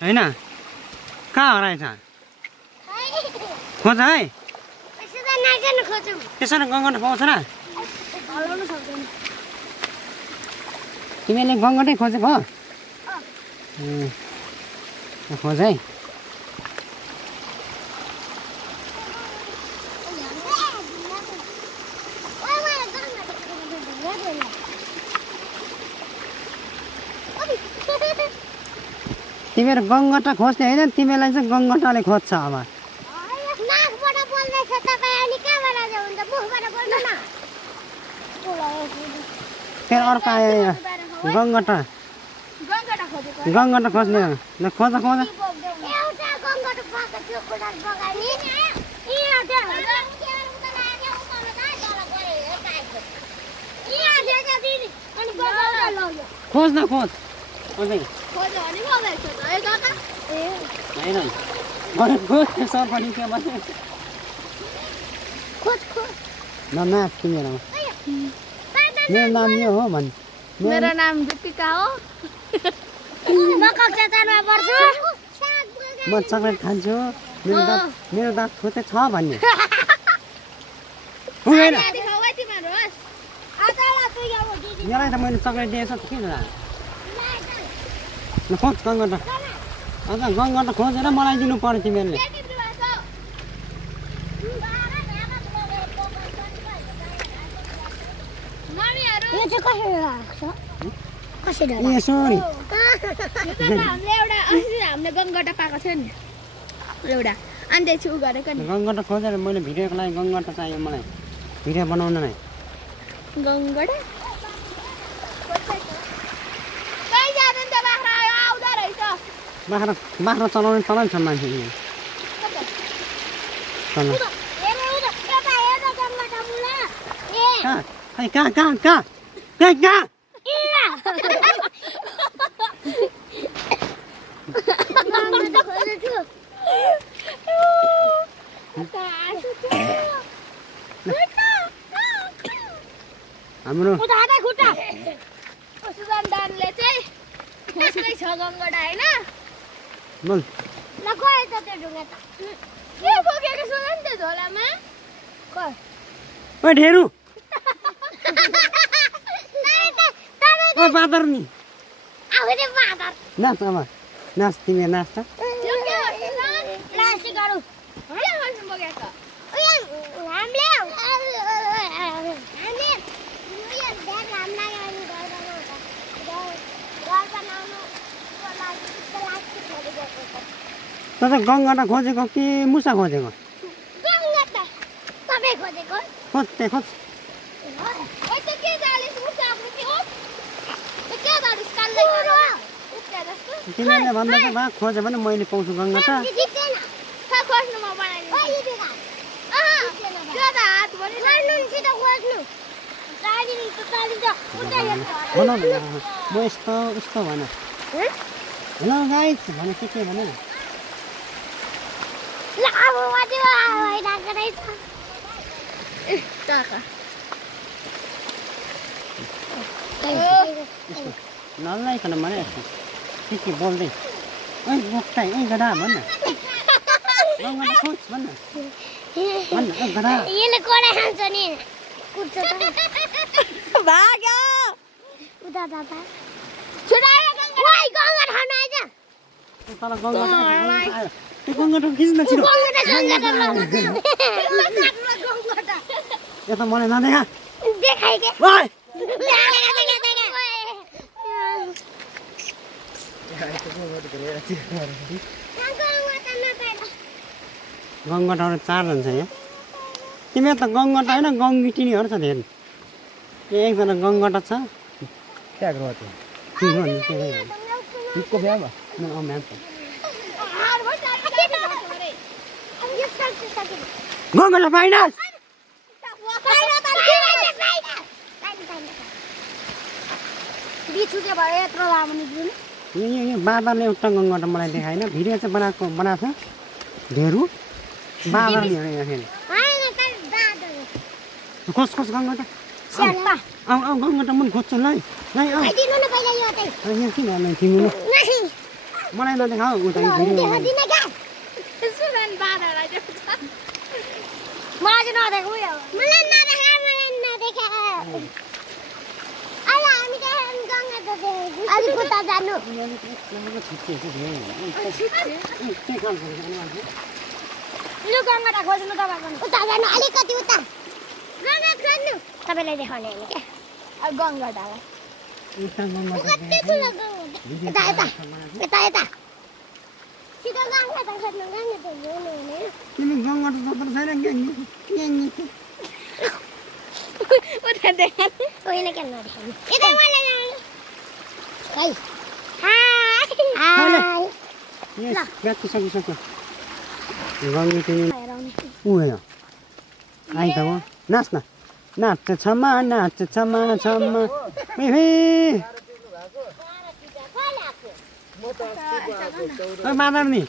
हैन कहाँ हराएछ खोज है त्यसो गङ्गटा पाउँछ र तिमीले गङ्गटै खोजेको हो खोज है तिमीहरू गङ्गटा खोज्ने होइन तिमीलाई चाहिँ गङ्गटाले खोज्छ अब फेरि अर्को आयो गङ्गटा खोज्ने ल खोज खोज खोज न खोज मेरो नाम यो हो भन् मेरो नाम दीपिका हो म कक्षा 4 मा पढ्छु म चकलेट खान्छु मेरो दाँत खोटे छ भन्ने मलाई त मैले चकलेट दिएछ त किन खोज गङ्गटा अझ गङ्गटा खोजेर मलाई दिनु पर्यो तिमीहरूले यसरी हामीले गङ्गटा पाएको थियो नि एउटा अन्त छु गरेको नि गङ्गटा खोजेर मैले भिडियोको लागि गङ्गटा चाहियो मलाई भिडियो बनाउन नै गङ्गटा कहाँ जानु त बाख्रा आउँदा रहेछ बाख्रा चलाउने तलै छ मान्छे कहाँ हाम्रो सुगन्धनले चाहिँ खोज्दै छ गङ्गटा हैन बोल ल गए त त्यो ढुङ्गा त के बोकेको सुगन्ध झोलामा ओइ ढेरु ओ बादर नि आउने बादर नाच अब नाच तिमी नाच त यो के हो प्लास्टिक गरौ के गर्नु बोकेको हामीले यो ब्याग हामीलाई घर बनाउनु त गङ्गटा खोजेको कि मुसा खोजेको गङ्गटा तपाईँ खोजेको खोज तिमीले भन्दा त बा खोज्यो भने मैले पाउँछु गङ्गटा म यस्तो भन हेलो गाइस भने के भने नलाइकन भने के बोल्दै ओइ बोक्टाइ ओइ गधा भन्न गङ्गटा खोज भन्न गधा यसले कोडा खान्छ नि कुद्छ भाग्यो उता दादा छुडाएर गङ्गटा ओइ गङ्गटा खान आइज तल गङ्गटा खिच्न छिटो गङ्गटा यता मलाई नदेखा देखाइ के ओइ गङ्गटाहरू 4 हुन्छ यहाँ तिमी त गङ्गटा होइन गङ्गिटिनीहरू छ धेरै एकजना गङ्गटा छ गङ्गटा पाइन यो बाबाले एउटा गङ्गटा मलाई देखाएन भिडियो चाहिँ बनाएको छ ढेरु बाबाले खोज गङ्गटा गङ्गटा मन खोज्छ ल आउ किन तिमीले मलाई नदेखाऊ उता देखादिन क्या सुगन बाँधेर देख्छ मलाई नदेखाऊ मलाई नदेखा अहिले हामी त गङ्गा त देख्यौँ अलि उता जानु लु गङ्गा खोज्नु तपाईँ उता जानु अलिकति उता गङ्गा खोज्नु तपाईँलाई देखाउने होइन क्या अब गङ्गा डाला यता यता यता यता सिधा गङ्गा त खोज्नु गङ्गा त हुने तिमी गङ्गा त जत्रो छैन उता देखा होइन क्या नदेखाउनु यता मलाई खै हाय यस ब्याट्री सकिसक्यो गङ्गी तिमी ऊ हेर आइ त हो नाच्न नाच छमा बाँदर नि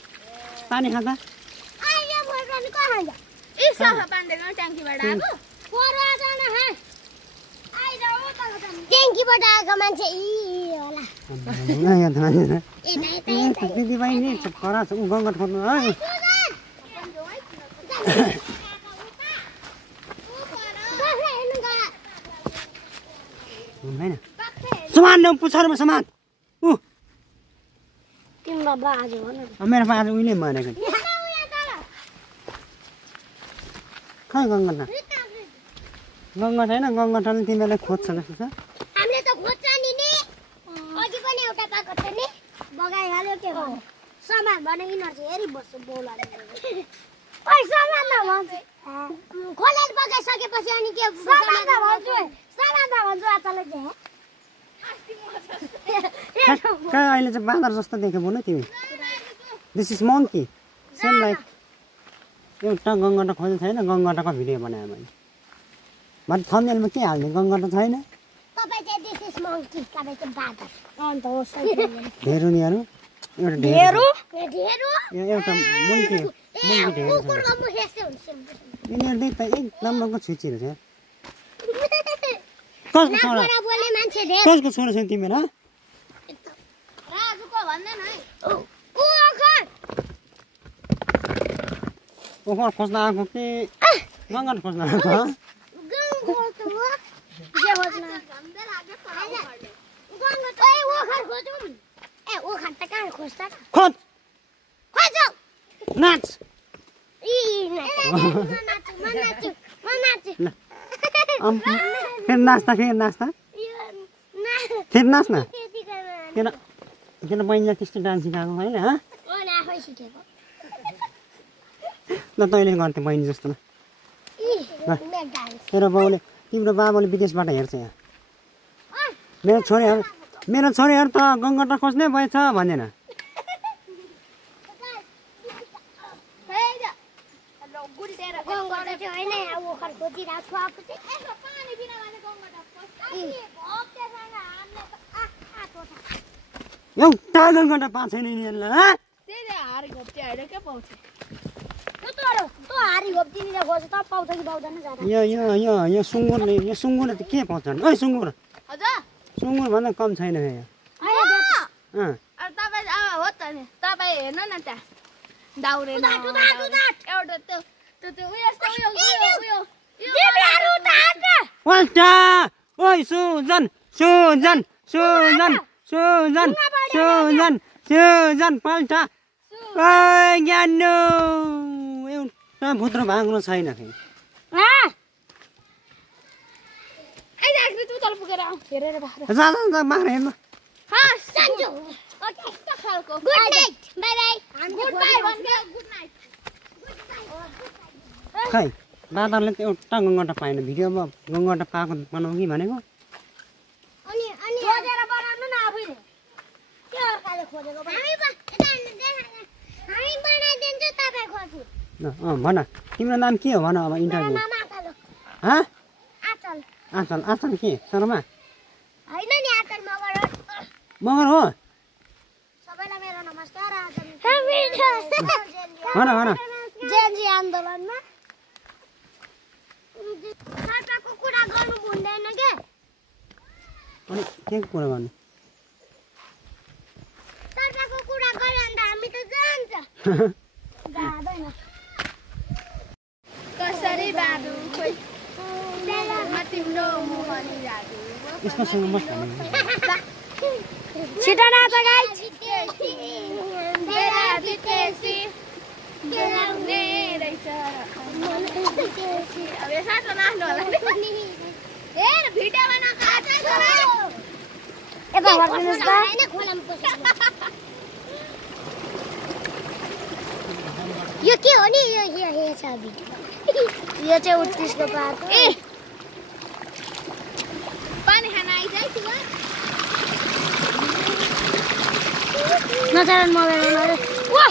पानी खाँदा ट्याङ्कीबाट आएको मान्छे दिदीबहिनी नि करा छ ऊ गङ्गा खोज्नु है हुँदैन समान न पुछारमा समान ऊ तिम्रो बाजे हो न मेरो बाजे उहिले मरेको खै गङ्गा त गङ्गा छैन गङ्गा टले तिमीलाई खोज्छ जस्तो छ हामीले त खोज्छ नि नि अझै पनि एउटा पाएको छ नि बगाइहाल्यो के हो सामान भने यिनीहरू चाहिँ हेरि बस्छ बोलाले ओइ सामान न भन्छ खोलेर बगाइसकेपछि अनि के सामान त भन्छु आचाले चाहिँ कहाँ अहिले चाहिँ बाँदर जस्तो देख्यो बोल्नु तिमी this is monkey same like एउटा गङ्गाटा खोजेको छैन गङ्गाटाको भिडियो बनायो मैले मैले थम्बनेलमा के हाल्ने गङ्गाटा छैन तपाईँ चाहिँ दिस इज मङ्की तपाईँ चाहिँ बाँदर अन्त हो ढेरुनीहरू एउटा ढेरु एउटा मुन्की ढेरु छ कुकुरको मुख यस्तै हुन्छ यिनीहरू देख्दा एक नम्बरको छुचिहरू छ कसको छोरा बोल्ने मान्छे ढेर कसको छोरा छ तिमीहरू राजुको भन्दैन है ओखर खोज्न आएको कि गङ्गाट खोज्न आएको खोज नाच फेरि नाच्दा फेरि नाच्न किन बहिनीलाई त्यस्तो डान्स सिकाएको होइन ल तैँले गर्थ्यो बहिनी जस्तो तेरो बाउले तिम्रो बाबाले विदेशबाट हेर्छ यहाँ मेरो छोरीहरू त गङ्गाटा खोज्ने भएछ भन्दैन एउटा गङ्गाटा पाएको छैन यिनीहरूलाई यो सुँगुरले त के पाउँछन् ओइ सुँगुर भन्दा कम छैन तपाईँ हेर्नु न त्यहाँ दाउरे ओइ सुजन पल्टा ज्ञानो एउटा भुत्रो भाग्नु छैन बाख्रा हेर्नु खै बाँदरले त एउटा गङ्गाटा पाएन भिडियोमा गङ्गाटा पाएको बनाऊ कि भनेको भन तिम्रो नाम के हो भन अब इन्टरभ्यू आचल के शर्मा मगर हो भन आन्दोलनमा सरकारको कुरा गर्नु हुँदैन के अनि के कुरा गर्नु सरकारको कुरा गरे जाँदैन कसरी बाँधु खोइ तिम्रो मोहनी जादु यसमासँग बस भन्नु छिटो नाच गाइस बेला बितेसी गेलाउने रहेछ अब साँचो नाच्नु होला हेर भिडियो बनाएको आछ छोरा यता फर्किनुहोस् त हैन खोलामा पस्छ यो के हो नि यो छ भिडियो यो चाहिँ उत्कृष्ट पार्क ए पानी खान आइजाइ तिमी नचरन मोबाइल ओ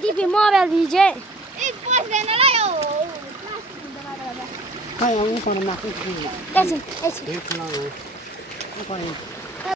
दिपी मोबाइल भिजे ए पस्दैन ल यो खै आउनु पर्ने माथि एकछिन एकछिन